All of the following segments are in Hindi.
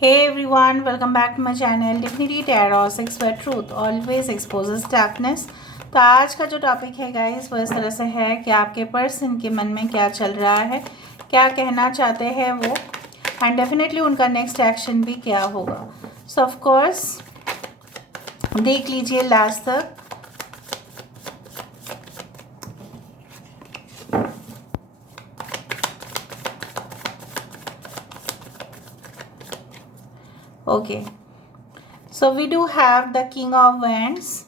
Hey everyone, welcome back to my channel Divinity Tarot 6 where truth always exposes darkness। तो आज का जो टॉपिक है गाइस वो इस तरह से है कि आपके पर्सन के मन में क्या चल रहा है, क्या कहना चाहते हैं वो, एंड डेफिनेटली उनका नेक्स्ट एक्शन भी क्या होगा। सो ऑफ कोर्स देख लीजिए लास्ट तक। Okay, so we do have the King of Wands,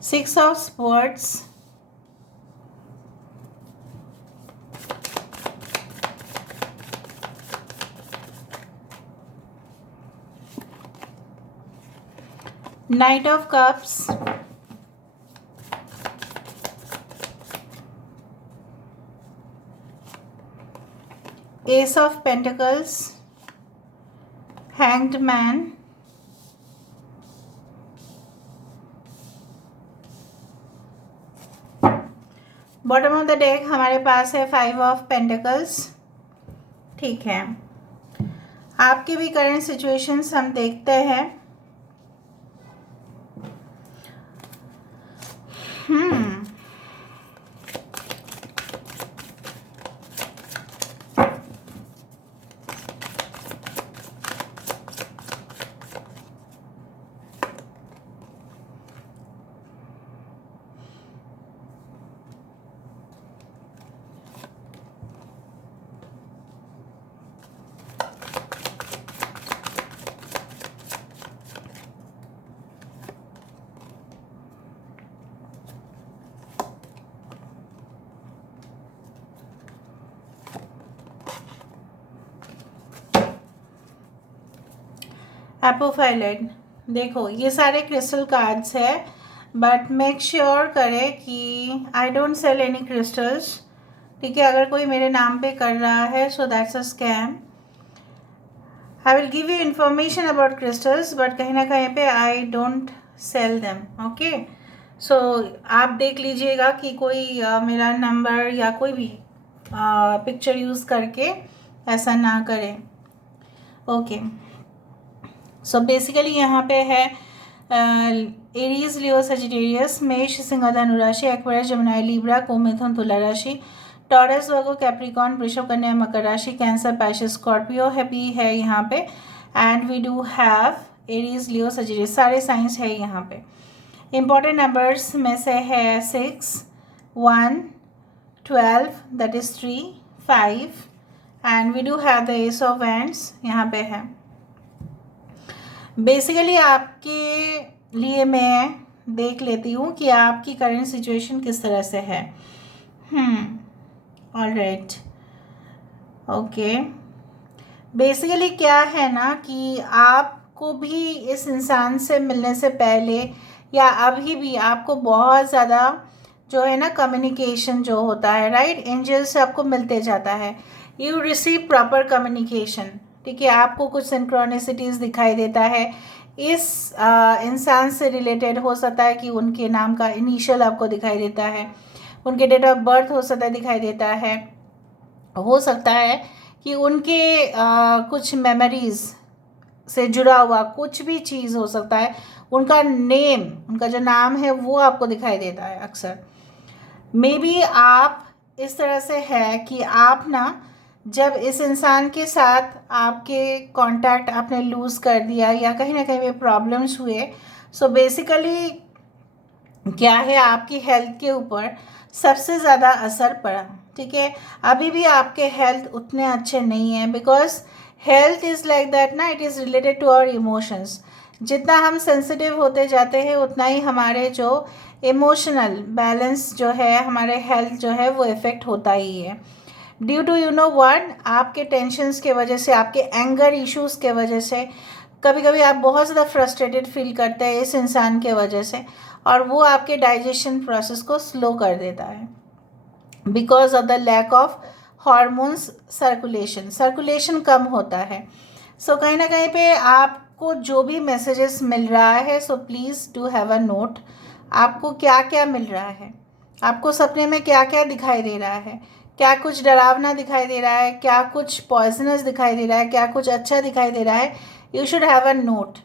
Six of Swords, Knight of Cups, Ace of Pentacles, Hanged Man, bottom of the deck हमारे पास है 5 ऑफ पेंटिकल्स। ठीक है, आपके भी करंट सिचुएशंस हम देखते हैं। एपोफाइलाइट, देखो ये सारे क्रिस्टल कार्ड्स है, बट मेक श्योर करें कि आई डोंट सेल एनी क्रिस्टल्स। ठीक है, अगर कोई मेरे नाम पे कर रहा है so that's a scam. I will give you information about crystals, but कहीं ना कहीं पे I don't sell them. Okay, so आप देख लीजिएगा कि कोई मेरा नंबर या कोई भी पिक्चर यूज़ करके ऐसा ना करें। ओके, सो बेसिकली यहाँ पे है एरीज, लियो, सजिटेरियस, मेष, सिंह, धनु राशि, एक्वेरियस, जमुनाई, लिब्रा, कुंभ, मिथुन, तुला राशि, टॉरस, वर्गो, कैप्रिकॉर्न, वृषभ, कन्या, मकर राशि, कैंसर, पाइसेस, स्कॉर्पियो है भी है यहाँ पे, and we do have Aries, Leo, Sagittarius, सारे साइंस है यहाँ पे। इंपॉर्टेंट नंबर्स में से है 6, 1, 12, that is 3, 5, and we do have the ace of wands यहाँ पे है। बेसिकली आपके लिए मैं देख लेती हूँ कि आपकी करंट सिचुएशन किस तरह से है। All right, okay. बेसिकली क्या है ना कि आपको भी इस इंसान से मिलने से पहले या अभी भी आपको बहुत ज़्यादा जो है ना कम्युनिकेशन जो होता है, राइट, एंजल से आपको मिलते जाता है। You receive proper communication. ठीक है, आपको कुछ सिंक्रोनिसिटीज़ दिखाई देता है। इस इंसान से रिलेटेड हो सकता है कि उनके नाम का इनिशियल आपको दिखाई देता है, उनके डेट ऑफ बर्थ हो सकता है दिखाई देता है, हो सकता है कि उनके कुछ मेमोरीज से जुड़ा हुआ कुछ भी चीज़ हो सकता है, उनका नेम, उनका जो नाम है वो आपको दिखाई देता है अक्सर। मे बी आप इस तरह से है कि आप ना जब इस इंसान के साथ आपके कांटेक्ट आपने लूज़ कर दिया या कहीं ना कहीं पे प्रॉब्लम्स हुए, सो बेसिकली क्या है आपकी हेल्थ के ऊपर सबसे ज़्यादा असर पड़ा। ठीक है, अभी भी आपके हेल्थ उतने अच्छे नहीं हैं, because health is like that ना, it is related to our emotions. जितना हम सेंसिटिव होते जाते हैं उतना ही हमारे जो इमोशनल बैलेंस जो है, हमारे हेल्थ जो है वो इफ़ेक्ट होता ही है। Due to you know what, आपके टेंशन्स के वजह से, आपके एंगर इश्यूज़ के वजह से कभी कभी आप बहुत ज़्यादा फ्रस्ट्रेटेड फील करते हैं इस इंसान के वजह से, और वो आपके डाइजेशन प्रोसेस को स्लो कर देता है because of the lack of hormones circulation कम होता है। सो कहीं ना कहीं पे आपको जो भी मैसेजेस मिल रहा है, so please do have a note. आपको क्या क्या मिल रहा है, आपको सपने में क्या क्या दिखाई दे रहा है, क्या कुछ डरावना दिखाई दे रहा है, क्या कुछ पॉइजनस दिखाई दे रहा है, क्या कुछ अच्छा दिखाई दे रहा है। You should have a note.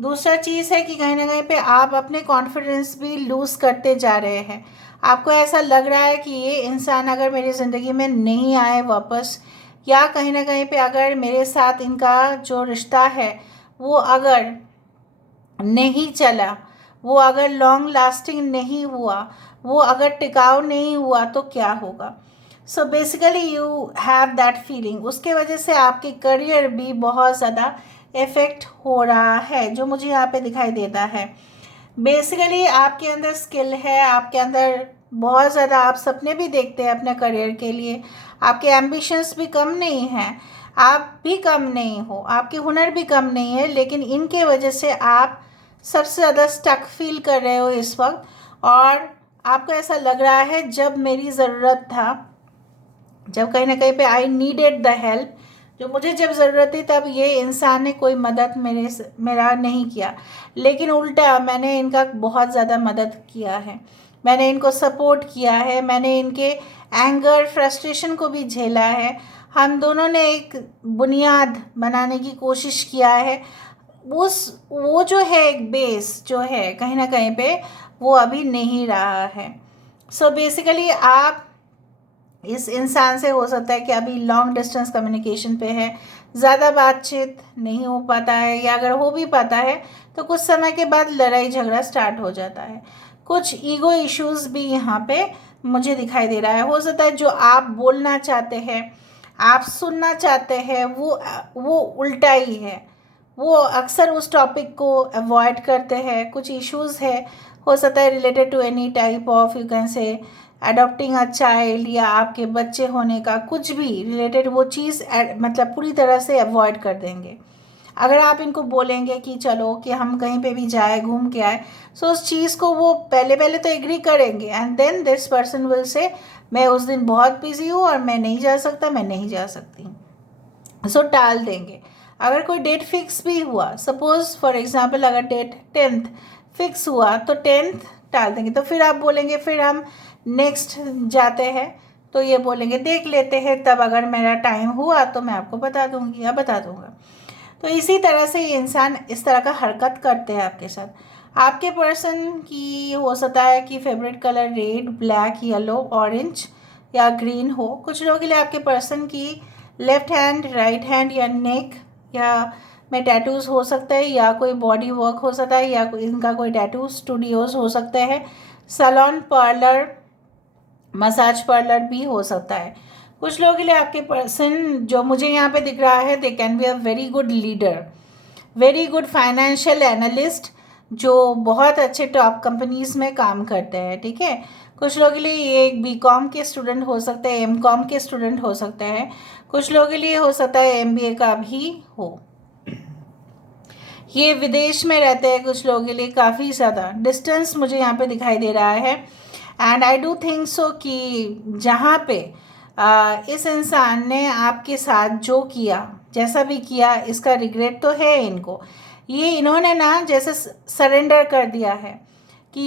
दूसरा चीज़ है कि कहीं ना कहीं पे आप अपने कॉन्फिडेंस भी लूज़ करते जा रहे हैं। आपको ऐसा लग रहा है कि ये इंसान अगर मेरी ज़िंदगी में नहीं आए वापस, या कहीं ना कहीं पे अगर मेरे साथ इनका जो रिश्ता है वो अगर नहीं चला, वो अगर लॉन्ग लास्टिंग नहीं हुआ, वो अगर टिकाऊ नहीं हुआ तो क्या होगा। So basically you have that feeling. उसके वजह से आपके करियर भी बहुत ज़्यादा इफ़ेक्ट हो रहा है, जो मुझे यहाँ पे दिखाई देता है। बेसिकली आपके अंदर स्किल है, आपके अंदर बहुत ज़्यादा आप सपने भी देखते हैं अपने करियर के लिए, आपके एम्बिशंस भी कम नहीं हैं, आप भी कम नहीं हो, आपके हुनर भी कम नहीं है, लेकिन इनके वजह से आप सबसे ज़्यादा स्टक फील कर रहे हो इस वक्त। और आपको ऐसा लग रहा है जब मेरी ज़रूरत था, जब कहीं ना कहीं पे आई नीडेड द हेल्प, जो मुझे जब ज़रूरत थी तब ये इंसान ने कोई मदद मेरा नहीं किया, लेकिन उल्टा मैंने इनका बहुत ज़्यादा मदद किया है, मैंने इनको सपोर्ट किया है, मैंने इनके एंगर फ्रस्ट्रेशन को भी झेला है। हम दोनों ने एक बुनियाद बनाने की कोशिश किया है। वो जो है एक बेस जो है कहीं ना कहीं पे वो अभी नहीं रहा है। सो बेसिकली आप इस इंसान से हो सकता है कि अभी लॉन्ग डिस्टेंस कम्युनिकेशन पे है, ज़्यादा बातचीत नहीं हो पाता है, या अगर हो भी पाता है तो कुछ समय के बाद लड़ाई झगड़ा स्टार्ट हो जाता है। कुछ ईगो इश्यूज भी यहाँ पे मुझे दिखाई दे रहा है। हो सकता है जो आप बोलना चाहते हैं, आप सुनना चाहते हैं, वो उल्टा ही है, वो अक्सर उस टॉपिक को अवॉइड करते हैं। कुछ इश्यूज है, हो सकता है related to any type of, you can say adopting a child, या आपके बच्चे होने का कुछ भी रिलेटेड, वो चीज़ मतलब पूरी तरह से अवॉइड कर देंगे। अगर आप इनको बोलेंगे कि चलो कि हम कहीं पे भी जाए, घूम के आए, सो उस चीज़ को वो पहले पहले तो एग्री करेंगे, and then this person will say मैं उस दिन बहुत बिजी हूँ और मैं नहीं जा सकता, मैं नहीं जा सकती, सो टाल देंगे। अगर कोई डेट फिक्स भी हुआ, सपोज फॉर एग्जांपल अगर डेट 10th फिक्स हुआ तो 10th टाल देंगे। तो फिर आप बोलेंगे फिर हम नेक्स्ट जाते हैं, तो ये बोलेंगे देख लेते हैं, तब अगर मेरा टाइम हुआ तो मैं आपको बता दूंगी या बता दूंगा। तो इसी तरह से ये इंसान इस तरह का हरकत करते हैं आपके साथ। आपके पर्सन की हो सकता है कि favourite colour red, black, yellow, orange या ग्रीन हो। कुछ लोगों के लिए आपके पर्सन की लेफ्ट हैंड, राइट हैंड या नेक या में टैटूज़ हो सकता है, या कोई बॉडी वर्क हो सकता है, या इनका कोई टैटू स्टूडियोज़ हो सकते हैं, सैलून, पार्लर, मसाज पार्लर भी हो सकता है। कुछ लोगों के लिए आपके पर्सन जो मुझे यहाँ पे दिख रहा है, they can be a very good leader, very good financial analyst, जो बहुत अच्छे टॉप कंपनीज में काम करते हैं, ठीक है। कुछ लोगों के लिए ये एक बीकॉम के स्टूडेंट हो सकते हैं, एमकॉम के स्टूडेंट हो सकते हैं, कुछ लोगों के लिए हो सकता है एमबीए का भी हो। ये विदेश में रहते हैं, कुछ लोगों के लिए काफ़ी ज़्यादा डिस्टेंस मुझे यहाँ पे दिखाई दे रहा है। And I do think so कि जहाँ पे इस इंसान ने आपके साथ जो किया, जैसा भी किया, इसका रिग्रेट तो है इनको। ये इन्होंने ना जैसे सरेंडर कर दिया है कि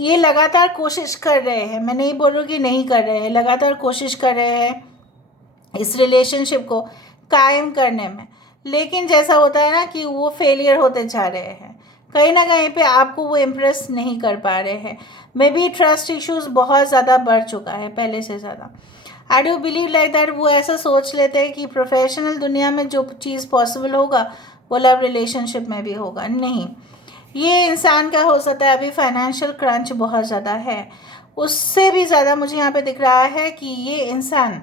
ये लगातार कोशिश कर रहे हैं, मैं नहीं बोल रही हूँ कि नहीं कर रहे हैं, लगातार कोशिश कर रहे हैं इस रिलेशनशिप को कायम करने में, लेकिन जैसा होता है ना कि वो फेलियर होते जा रहे हैं, कहीं ना कहीं पे आपको वो इम्प्रेस नहीं कर पा रहे हैं। मे बी ट्रस्ट इश्यूज बहुत ज़्यादा बढ़ चुका है पहले से ज़्यादा। I do believe like that, वो ऐसा सोच लेते हैं कि प्रोफेशनल दुनिया में जो चीज़ पॉसिबल होगा वो लव रिलेशनशिप में भी होगा। नहीं, ये इंसान का हो सकता है अभी फाइनेंशियल क्रंच बहुत ज़्यादा है, उससे भी ज़्यादा मुझे यहाँ पे दिख रहा है कि ये इंसान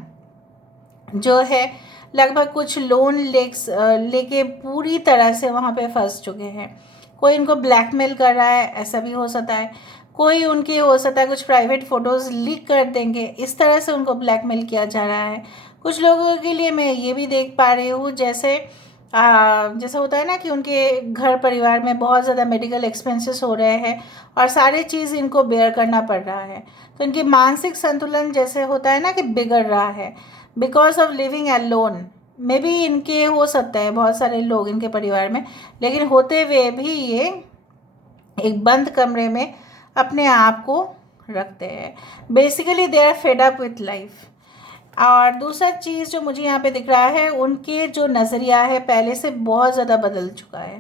जो है लगभग कुछ लोन लेके पूरी तरह से वहाँ पे फंस चुके हैं। कोई इनको ब्लैकमेल कर रहा है, ऐसा भी हो सकता है। कोई उनकी हो सकता है कुछ प्राइवेट फ़ोटोज़ लीक कर देंगे, इस तरह से उनको ब्लैकमेल किया जा रहा है। कुछ लोगों के लिए मैं ये भी देख पा रही हूँ, जैसा होता है ना कि उनके घर परिवार में बहुत ज़्यादा मेडिकल एक्सपेंसेस हो रहे हैं और सारे चीज़ इनको बेयर करना पड़ रहा है, तो इनकी मानसिक संतुलन जैसे होता है ना कि बिगड़ रहा है because of living alone. May be इनके हो सकता है बहुत सारे लोग इनके परिवार में, लेकिन होते हुए भी ये एक बंद कमरे में अपने आप को रखते हैं। Basically they are fed up with life. और दूसरा चीज़ जो मुझे यहाँ पे दिख रहा है, उनके जो नज़रिया है पहले से बहुत ज़्यादा बदल चुका है।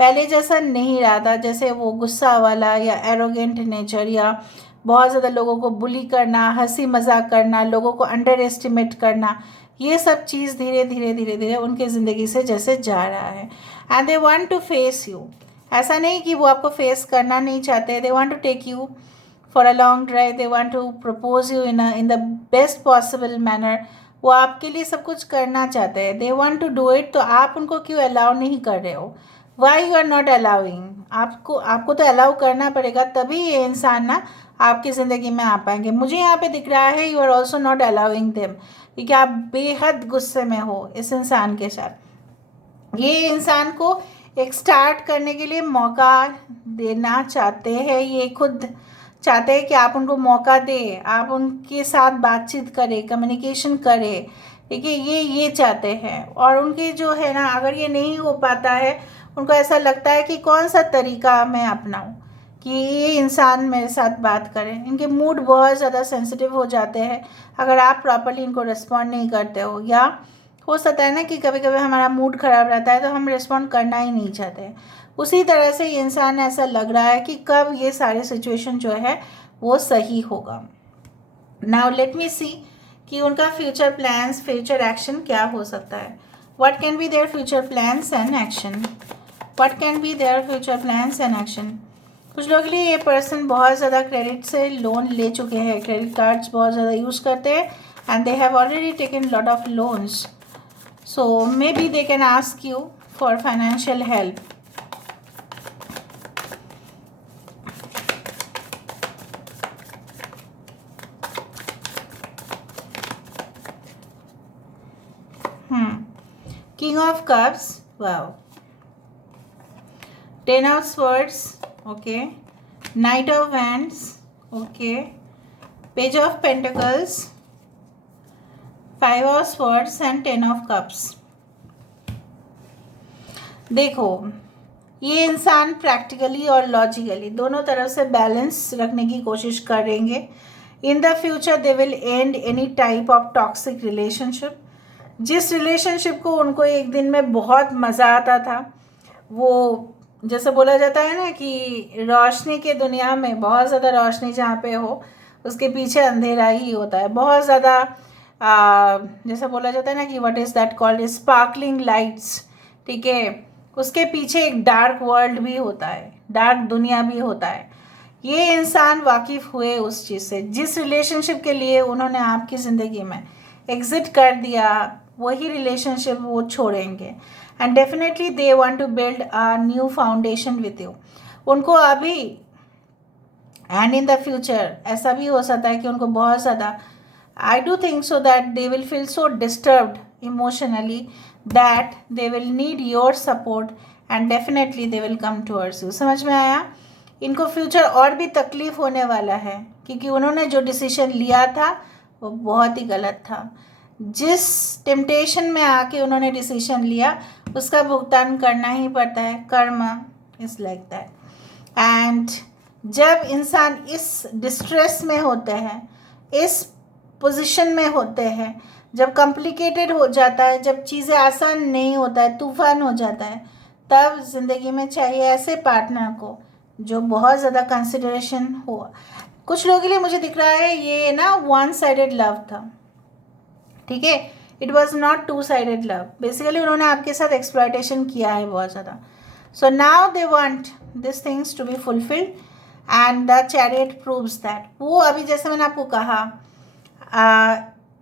पहले जैसा नहीं रहा था, जैसे वो गुस्सा वाला या एरोगेंट नेचर या बहुत ज़्यादा लोगों को बुली करना, हंसी मजाक करना, लोगों को अंडर एस्टिमेट करना, ये सब चीज़ धीरे धीरे धीरे धीरे उनकी ज़िंदगी से जैसे जा रहा है। And they want to face you. ऐसा नहीं कि वो आपको फेस करना नहीं चाहते, they want to take you for a long drive, they want to propose you in the best possible manner. वो आपके लिए सब कुछ करना चाहते हैं, they want to do it. तो आप उनको क्यों अलाउ नहीं कर रहे हो? Why you are not allowing? आपको तो अलाउ करना पड़ेगा, तभी ये इंसान ना आपकी ज़िंदगी में आ पाएंगे। मुझे यहाँ पे दिख रहा है you are also not allowing them, क्योंकि आप बेहद गुस्से में हो इस इंसान के साथ। ये इंसान को एक स्टार्ट करने के लिए मौका देना चाहते हैं, ये खुद चाहते हैं कि आप उनको मौका दें, आप उनके साथ बातचीत करें, कम्युनिकेशन करें, ठीक है, ये चाहते हैं। और उनके जो है ना, अगर ये नहीं हो पाता है, उनको ऐसा लगता है कि कौन सा तरीका मैं अपनाऊं कि ये इंसान मेरे साथ बात करें। इनके मूड बहुत ज़्यादा सेंसिटिव हो जाते हैं अगर आप प्रॉपरली इनको रिस्पॉन्ड नहीं करते हो। या हो सकता है ना कि कभी कभी हमारा मूड ख़राब रहता है तो हम रिस्पॉन्ड करना ही नहीं चाहते। उसी तरह से ये इंसान ऐसा लग रहा है कि कब ये सारे सिचुएशन जो है वो सही होगा। नाउ लेट मी सी कि उनका फ्यूचर प्लान्स, फ्यूचर एक्शन क्या हो सकता है। What can be their future plans and action? What can be their future plans and action? कुछ लोगों के लिए ये पर्सन बहुत ज़्यादा क्रेडिट से लोन ले चुके हैं, क्रेडिट कार्ड्स बहुत ज़्यादा यूज़ करते हैं and they have already taken lot of loans. So may be they can ask you for financial help. King of Cups, wow. Ten of Swords, okay. Knight of Wands, okay. Page of Pentacles, Five of Swords and Ten of Cups. देखो, ये इंसान प्रैक्टिकली और लॉजिकली दोनों तरफ से बैलेंस रखने की कोशिश करेंगे। इन the future they will and any type of toxic relationship. जिस रिलेशनशिप को उनको एक दिन में बहुत मज़ा आता था, वो जैसे बोला जाता है ना कि रोशनी के दुनिया में बहुत ज़्यादा रोशनी जहाँ पे हो उसके पीछे अंधेरा ही होता है। बहुत ज़्यादा जैसे बोला जाता है ना कि what is that called, sparkling lights, ठीक है, उसके पीछे एक डार्क वर्ल्ड भी होता है, डार्क दुनिया भी होता है। ये इंसान वाकिफ़ हुए उस चीज़ से। जिस रिलेशनशिप के लिए उन्होंने आपकी ज़िंदगी में एग्ज़िट कर दिया, वही रिलेशनशिप वो छोड़ेंगे and definitely they want to build a new foundation with you. उनको अभी एंड इन द फ्यूचर ऐसा भी हो सकता है कि उनको बहुत ज़्यादा, I do think so that they will feel so disturbed emotionally that they will need your support and definitely they will come towards you. समझ में आया? इनको फ्यूचर और भी तकलीफ़ होने वाला है क्योंकि उन्होंने जो डिसीजन लिया था वो बहुत ही गलत था। जिस टेम्पटेशन में आके उन्होंने डिसीजन लिया उसका भुगतान करना ही पड़ता है। कर्म इज़ लाइक दैट। एंड जब इंसान इस डिस्ट्रेस में होते हैं, इस पोजीशन में होते हैं, जब कॉम्प्लिकेटेड हो जाता है, जब चीज़ें आसान नहीं होता है, तूफान हो जाता है, तब ज़िंदगी में चाहिए ऐसे पार्टनर को जो बहुत ज़्यादा कंसिडरेशन हो। कुछ लोगों के लिए मुझे दिख रहा है ये ना वन साइडेड लव था, ठीक है, it was not two sided love. Basically उन्होंने आपके साथ एक्सप्लॉयटेशन किया है बहुत ज़्यादा। So now they want this things to be fulfilled and the chariot proves that. वो अभी जैसे मैंने आपको कहा,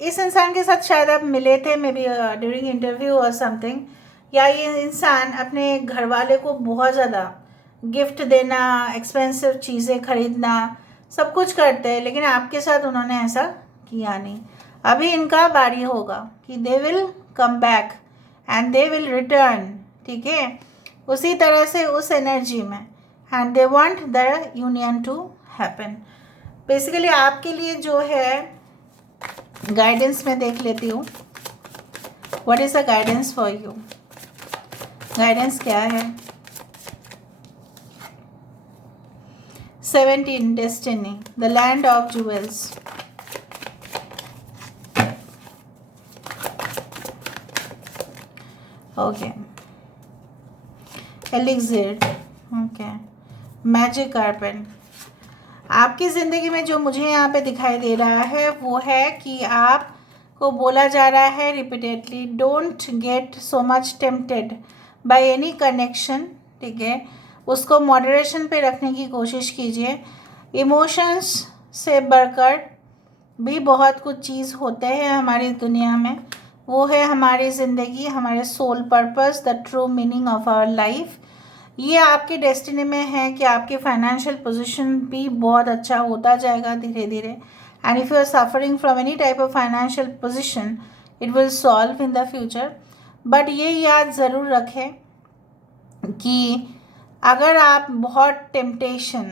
इस इंसान के साथ शायद आप मिले थे मे बी ड्यूरिंग इंटरव्यू और समथिंग, या ये इंसान अपने घर वाले को बहुत ज़्यादा गिफ्ट देना, एक्सपेंसिव चीज़ें खरीदना, सब कुछ करते हैं, लेकिन आपके साथ उन्होंने ऐसा किया नहीं। अभी इनका बारी होगा कि they will come back and they will return, ठीक है, उसी तरह से उस एनर्जी में, and they want the union to happen. Basically आपके लिए जो है गाइडेंस में देख लेती हूँ, what is the guidance for you. Guidance क्या है? 17, destiny, the land of jewels. Okay. Elixir. Okay. Magic carpet. आपकी ज़िंदगी में जो मुझे यहाँ पे दिखाई दे रहा है वो है कि आपको बोला जा रहा है repeatedly, don't get so much tempted by any connection. ठीक है, उसको मॉडरेशन पे रखने की कोशिश कीजिए. इमोशंस से बढ़कर भी बहुत कुछ चीज़ होते हैं हमारी दुनिया में. वो है हमारी ज़िंदगी, हमारे soul purpose, the true meaning of our life. ये आपके डेस्टिनी में है कि आपकी फाइनेंशियल पोजीशन भी बहुत अच्छा होता जाएगा धीरे धीरे. And if you are suffering from any type of financial position, it will solve in the future. But ये याद ज़रूर रखें कि अगर आप बहुत टेम्पटेशन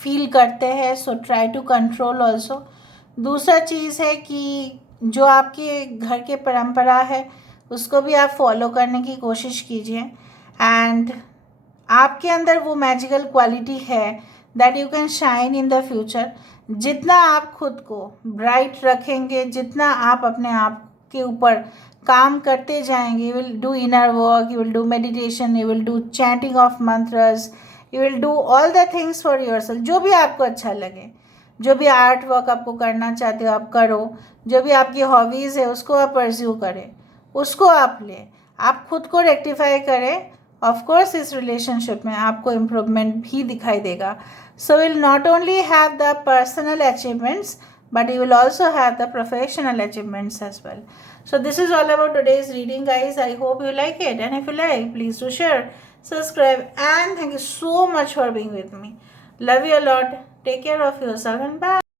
फील करते हैं, so try to control also. दूसरा चीज़ है कि जो आपके घर के परंपरा है उसको भी आप फॉलो करने की कोशिश कीजिए. एंड आपके अंदर वो मैजिकल क्वालिटी है that you can shine in the future. जितना आप खुद को ब्राइट रखेंगे, जितना आप अपने आप के ऊपर काम करते जाएंगे, you will do inner work, you will do meditation, you will do chanting of मंत्रस, you will do all the things for yourself. जो भी आपको अच्छा लगे, जो भी आर्ट वर्क आपको करना चाहते हो आप करो, जो भी आपकी हॉबीज़ है उसको आप परस्यू करें, उसको आप लें, आप खुद को रेक्टिफाई करें. ऑफ कोर्स इस रिलेशनशिप में आपको इम्प्रूवमेंट भी दिखाई देगा. So will not only have the personal achievements but you will also have the professional achievements as well. So this is all about today's reading, guys. I hope you like it, and if you like, please do share, subscribe, and thank you so much for being with me. Love you a lot. Take care of yourself and bye.